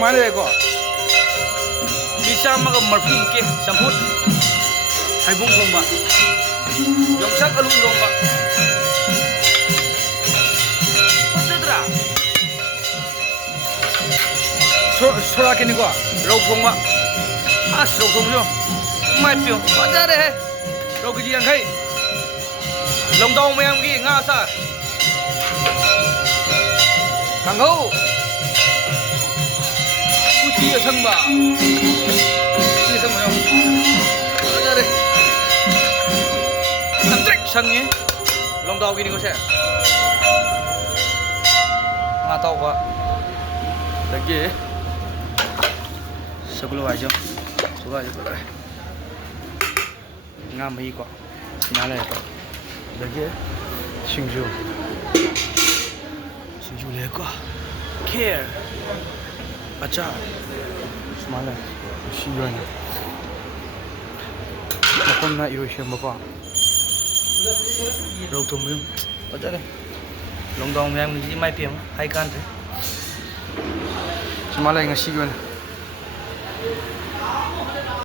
Sumali ko. Bisa mga marpum ke samput. Ay bung ba. Yung sak alung ba. Patadra. Sura kini ko. Rau ba. As rau yo. Mai piu. Patare he. Rau ki yang khai. Long dao mayam ki nga sa. Kang ho. Uti sang ba. Uti sang yo. Patare. Trek sang ni. Long dao ki ni ko se. Nga tao ba. Lagi. Sebelum aja. Suka aja boleh. Ngam hi ko. Nyala ko. Lagi. Singju. Singju le ko. Care. Acha. Semalam. Sian. Makan na Eurasia bapa. Rau thum yum. Acha deh. Long dong yang ni mai piam. Hai kan deh. Semalam ngasi gimana?